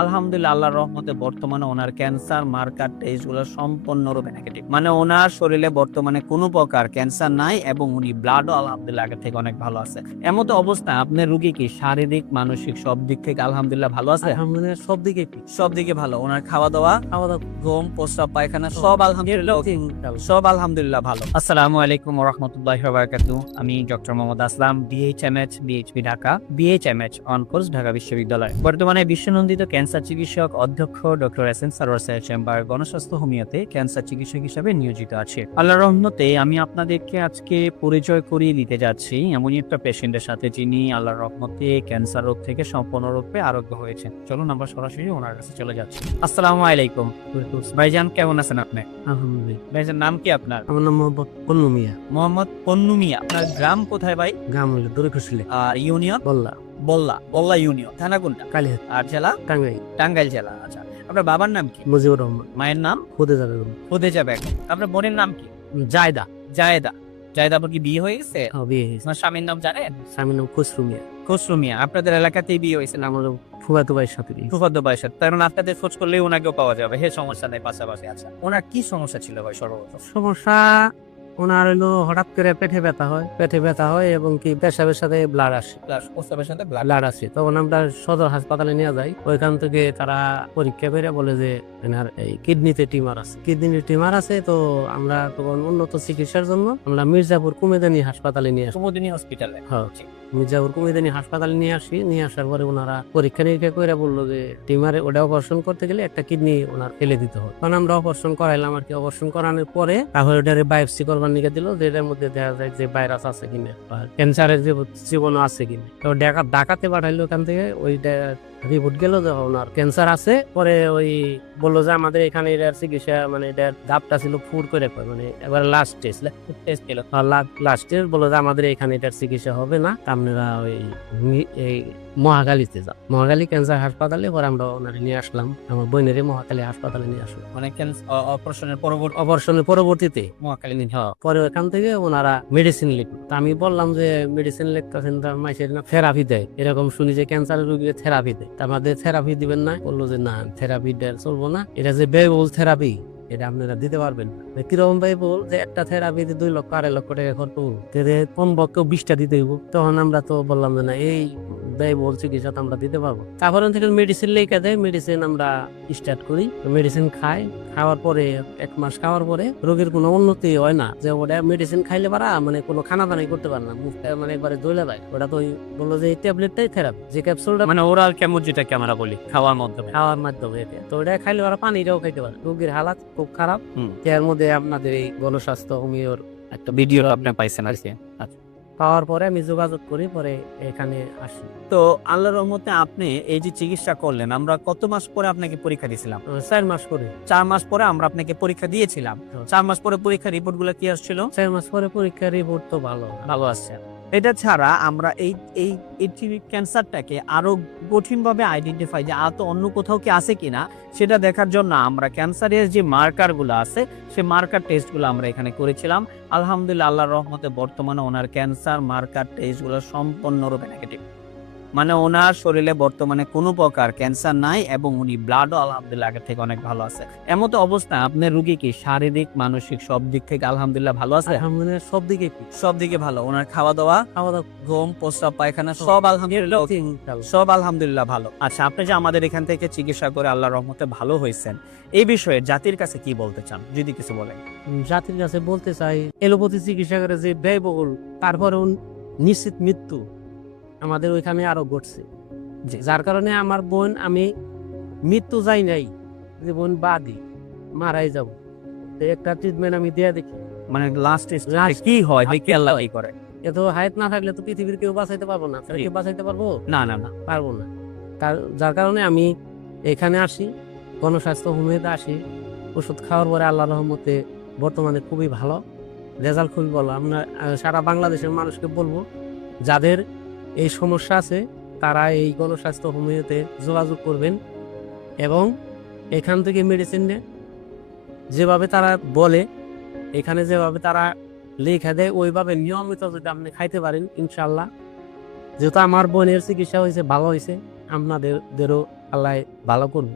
আলহামদুলিল্লাহ আল্লাহর রহমতে বর্তমানে ওনার ক্যান্সার মার্কার টেস্টগুলো সম্পূর্ণরূপে নেগেটিভ। মানে ওনার শরীরে বর্তমানে কোনো প্রকার ক্যান্সার নাই এবং উনি ব্লাডও আলহামদুলিল্লাহ আগের থেকে অনেক ভালো আছে। এমত অবস্থায় আপনার রোগী কি শারীরিক, মানসিক সব দিক থেকে আলহামদুলিল্লাহ ভালো আছে? আলহামদুলিল্লাহ সব দিকে ঠিক। সব দিকে ভালো। ওনার খাওয়া দাওয়া, ঘুম, প্রস্রাব, পায়খানা সব আলহামদুলিল্লাহ সব আলহামদুলিল্লাহ ভালো। আসসালামু আলাইকুম ওয়া রাহমাতুল্লাহি ওয়া বারাকাতুহু। আমি doctor Mohammad Aslam, BHMH, BHP Dhaka, BHMH on course Dhaka বিশ্ববিদ্যালয়। বর্তমানে বিশ্বনন্দিত ক্যান্সার চিকিৎসক অধ্যক্ষ ডক্টর এস এন সারোয়ার স্যারের চেম্বার গণস্বাস্থ্য হোমিওতে ক্যান্সার চিকিৎসক হিসেবে নিয়োজিত আছে। আল্লাহর রহমতে আমি আপনাদেরকে আজকে পরিচয় করিয়ে দিতে যাচ্ছি এমনই একটা পেশেন্টের সাথে যিনি আল্লাহর রহমতে ক্যান্সার রোগ থেকে সম্পূর্ণরূপে আরোগ্য হয়েছেন। চলুন আমরা সরাসরি ওনার কাছে চলে যাচ্ছি। আসসালামু আলাইকুম ভাইজান, কেমন আছেন আপনি? আলহামদুলিল্লাহ। ভাইজান নাম কি আপনার? আমার নাম মোহাম্মদ পন্নু মিয়া। মোহাম্মদ পন্নু মিয়া। আপনার গ্রাম কোথায় ভাই? গ্রাম হইল দরিকুশিলে আর ইউনিয়ন? বললা বল্লা। বল্লা ইউনিয়ন। থানা কোনটা? কালিহাত আর জেলা? টাঙ্গাই টাঙ্গাইল জেলা। আচ্ছা, আপনার বাবার নাম কি? মুজিবুর রহমান মায়ের নাম? খুদে যাবে খুদেজা বেগম। আপনার বোনের নাম কি? জায়দা। জায়েদা। জায়েদা আপনার কি বিয়ে হয়ে গেছে? বিয়ে হয়েছে। আপনার স্বামীর নাম জানেন? স্বামীর নাম খসরু মিয়া। খসরু মিয়া। আপনাদের এলাকাতেই বিয়ে হয়েছে? আমার ফুফাতো ভাইয়ের সাথে বিয়ে। ফুফাতো ভাইয়ের সাথে। তার মানে আপনাদের খোঁজ করলেই ওনাকেও পাওয়া যাবে। হে, সমস্যা নেই, পাশাপাশি। আচ্ছা, ওনার কি সমস্যা ছিল ভাই সর্বপ্রথম? সমস্যা ওনার হইলো হঠাৎ করে পেটে ব্যথা হয় এবং কি পেশাবের সাথে ব্লাড আসে। প্রস্তাবের সাথে ব্লাড। ব্লাড আসে, তখন আমরা সদর হাসপাতালে নিয়ে যাই। ওইখান থেকে তারা পরীক্ষা করে বলে যে এনার এই কিডনিতে টিমার আছে। তো আমরা তখন উন্নত চিকিৎসার জন্য আমরা মির্জাপুর কুমেদানি হাসপাতালে নিয়ে আসি। কুমুদিনী হসপিটালে? হ্যাঁ, মির্জাপুর কুমেদানি হাসপাতালে নিয়ে আসার পরে ওনারা পরীক্ষা নিরীক্ষা করে বললো যে টিমারে ওটা অপারেশন করতে গেলে একটা কিডনি ওনার ফেলে দিতে হবে। তখন আমরা অপারেশন করাইলাম আর কি। অপারেশন করানোর পরে তারপরে ওটারে বায়োপসি করবার নিয়ে দিল, যে এটার মধ্যে দেখা যায় যে ভাইরাস আছে কিনা বা ক্যান্সারের যে জীবাণু আছে কিনা। তো ঢাকাতে পাঠাইলো। ওখান থেকে ওইটা রিপোর্ট গেল যে ওনার ক্যান্সার আছে। পরে ওই বললো যে আমাদের এখানে এটার চিকিৎসা মানে এটার ধাপটা ছিল ফুর করে মানে এবার লাস্ট টেস্ট ছিল। লাস্ট টেস্ট বললো যে আমাদের এখানে এটার চিকিৎসা হবে না, আপনারা ওই এই মহাখালীতে যাও। মহাখালী ক্যান্সার হাসপাতালে। পরে আমরা ওনারে নিয়ে আসলাম, আমার বোনের মহাখালী হাসপাতালে নিয়ে আসলাম। মানে অপারেশনের পরবর্তীতে মহাকালী। পরে ওখান থেকে ওনারা মেডিসিন লিখলো। তা আমি বললাম যে মেডিসিন লিখতেছেন মাইসের না থেরাপি দেয়, এরকম শুনি যে ক্যান্সারের রোগীকে থেরাপি দেয়। তা আমাদের থেরাপি দিবেন না? বললো যে না, থেরাপি চলবো না, এটা যে ব্যয়বহুল থেরাপি এটা আপনারা দিতে পারবেন না। কিরকম ভাই বল যে একটা থেরাপিতে 2 লক্ষ 2.5 লক্ষ টাকা খরচ কমপক্ষে 20টা দিতে হইব। তখন আমরা তো বললাম যে না, এই ব্যয়বহুল চিকিৎসা তো আমরা দিতে পারবো। তারপরে থেকে মেডিসিন লেখা দেয়, মেডিসিন আমরা স্টার্ট করি। মেডিসিন খাওয়ার পরে 1 মাস খাওয়ার পরে রোগীর কোনো উন্নতি হয় না। যে ওটা মেডিসিন খাইলে পারা মানে কোনো খানা দানাই করতে পারে না, মুখটা মানে একবারে জ্বলে যায়। ওটা তো বললো যে এই ট্যাবলেটটাই থেরাপি, যে ক্যাপসুলটা মানে ওরাল কেমন, যেটাকে আমরা বলি খাওয়ার মাধ্যমে। তো ওটা খাইলে ওরা পানিটাও খাইতে পারে। রোগীর হালাত খুব খারাপ। এর মধ্যে আপনাদের এই গণস্বাস্থ্য হোমিওর একটা ভিডিও আপনি পাইছেন আর কি। আচ্ছা, পাওয়ার পরে আমি যোগাযোগ করি, পরে এখানে আসি। তো আল্লাহর রহমতে আপনি এই যে চিকিৎসা করলেন, আমরা কত মাস পরে আপনাকে পরীক্ষা দিয়েছিলাম? 4 মাস পরে। 4 মাস পরে আমরা আপনাকে পরীক্ষা দিয়েছিলাম। 4 মাস পরে পরীক্ষা রিপোর্ট গুলো কি আসছিল? 4 মাস পরে পরীক্ষার রিপোর্ট তো ভালো আসছে। এটা ছাড়া আমরা এই ক্যান্সারটাকে আরো কঠিন ভাবে আইডেন্টিফাই যে আর তো অন্য কোথাও কি আছে কিনা সেটা দেখার জন্য আমরা ক্যান্সারের যে মার্কার গুলো আছে সেই মার্কার টেস্ট গুলো আমরা এখানে করেছিলাম। আলহামদুলিল্লাহ আল্লাহর রহমতে বর্তমানে ওনার ক্যান্সার মার্কার টেস্ট গুলো সম্পূর্ণরূপে নেগেটিভ। মানে ওনার শরীরে বর্তমানে কোনো প্রকার ক্যান্সার নাই এবং উনি ব্লাডও আলহামদুলিল্লাহ আগের থেকে অনেক ভালো আছে। এমতো অবস্থায় আপনার রোগী কি শারীরিক, মানসিক সব দিক থেকে আলহামদুলিল্লাহ ভালো আছে? আলহামদুলিল্লাহ সব দিকে ভালো। ওনার খাওয়া দাওয়া, ঘুম, প্রস্রাব, পায়খানা সব আলহামদুলিল্লাহ ভালো। আচ্ছা, আপনি যে আমাদের এখান থেকে চিকিৎসা করে আল্লাহর রহমতে ভালো হয়েছেন, এই বিষয়ে জাতির কাছে কি বলতে চান যদি কিছু বলেন? জাতির কাছে বলতে চাই, এলোপ্যাথি চিকিৎসা করে যে ব্যয়বহুল, তারপরে নিশ্চিত মৃত্যু আমাদের ওইখানে আরো ঘটছে। যার কারণে আমার বোন, আমি মৃত্যু যাই নাই, যে বোন বাদী মারাই যাব, একটা ট্রিটমেন্ট আমি দিয়ে দেখি। মানে লাস্ট কি হয় কি আল্লাহ কি করে? এত হায়াত না থাকলে তো পৃথিবীর কেউ বাঁচাইতে পারবো না। কেউ বাঁচাইতে পারবো না, পারবো না। যার কারণে আমি এখানে আসি, গণস্বাস্থ্য হোমিওতে আসি। ওষুধ খাওয়ার পরে আল্লাহর রহমতে বর্তমানে খুবই ভালো রেজাল্ট, খুবই ভালো। আমরা সারা বাংলাদেশের মানুষকে বলবো, যাদের এই সমস্যা আছে তারা এই গণস্বাস্থ্য হোমিওতে যোগাযোগ করবেন এবং এখান থেকে মেডিসিন নেন। যেভাবে তারা বলে, এখানে যেভাবে তারা লেখা দেয়, ওইভাবে নিয়মিত যদি আপনি খাইতে পারেন, ইনশাল্লাহ, যেহেতু আমার বোনের চিকিৎসা হয়েছে, ভালো হয়েছে, আপনাদেরও আল্লাহ ভালো করবে।